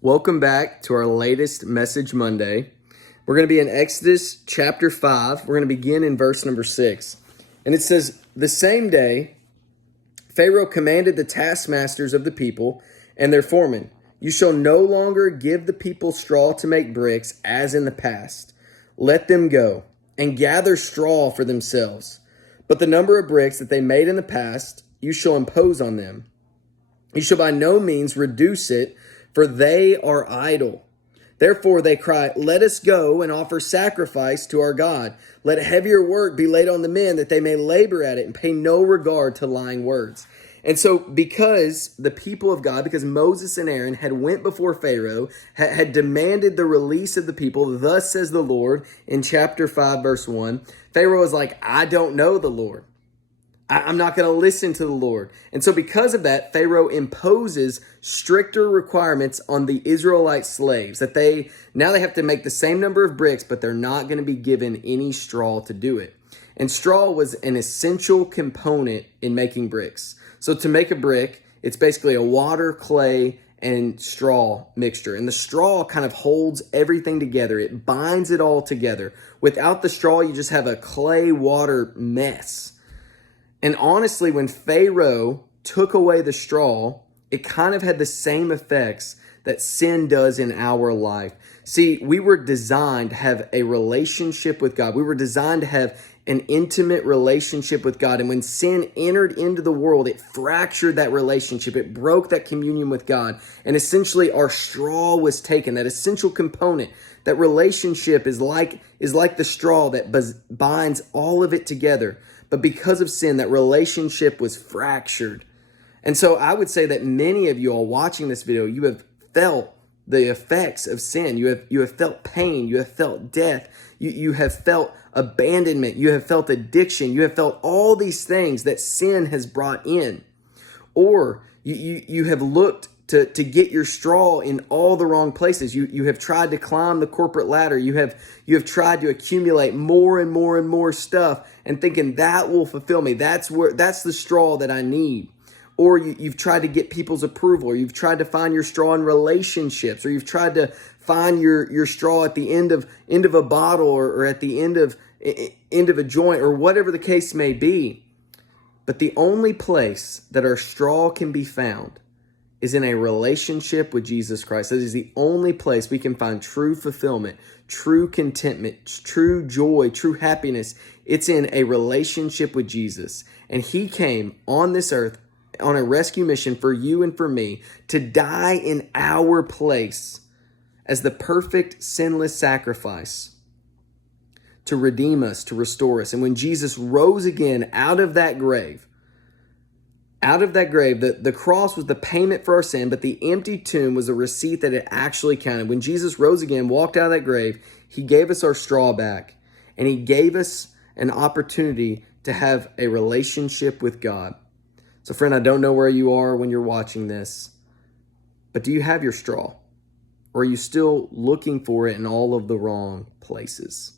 Welcome back to our latest Message Monday. We're going to be in Exodus chapter 5. We're going to begin in verse number 6. And it says, "The same day, Pharaoh commanded the taskmasters of the people and their foremen, 'You shall no longer give the people straw to make bricks as in the past. Let them go and gather straw for themselves. But the number of bricks that they made in the past, you shall impose on them. You shall by no means reduce it, for they are idle.' Therefore they cry, 'Let us go and offer sacrifice to our God. Let heavier work be laid on the men, that they may labor at it and pay no regard to lying words.'" And so because the people of God, because Moses and Aaron had went before Pharaoh, had demanded the release of the people, thus says the Lord in chapter 5, verse 1, Pharaoh is like, "I don't know the Lord. I'm not going to listen to the Lord." And so because of that, Pharaoh imposes stricter requirements on the Israelite slaves that they have to make the same number of bricks, but they're not going to be given any straw to do it. And straw was an essential component in making bricks. So to make a brick, it's basically a water, clay, and straw mixture. And the straw kind of holds everything together. It binds it all together. Without the straw, you just have a clay water mess. And honestly, when Pharaoh took away the straw, it kind of had the same effects that sin does in our life. See, we were designed to have a relationship with God. We were designed to have an intimate relationship with God. And when sin entered into the world, it fractured that relationship. It broke that communion with God. And essentially, our straw was taken, that essential component. That relationship is like the straw that binds all of it together. But because of sin, that relationship was fractured. And so I would say that many of you all watching this video, you have felt the effects of sin. You have felt pain. You have felt death. You have felt abandonment. You have felt addiction. You have felt all these things that sin has brought in. Or you have looked to get your straw in all the wrong places. You have tried to climb the corporate ladder. You have tried to accumulate more and more and more stuff and thinking that will fulfill me. That's the straw that I need. Or you've tried to get people's approval, or you've tried to find your straw in relationships, or you've tried to find your straw at the end of a bottle, or at the end of a joint, or whatever the case may be. But the only place that our straw can be found is in a relationship with Jesus Christ. That is the only place we can find true fulfillment, true contentment, true joy, true happiness. It's in a relationship with Jesus. And he came on this earth on a rescue mission for you and for me to die in our place as the perfect sinless sacrifice to redeem us, to restore us. And when Jesus rose again out of that grave, the cross was the payment for our sin, but the empty tomb was a receipt that it actually counted. When Jesus rose again, walked out of that grave, he gave us our straw back, and he gave us an opportunity to have a relationship with God. So friend, I don't know where you are when you're watching this, but do you have your straw? Or are you still looking for it in all of the wrong places?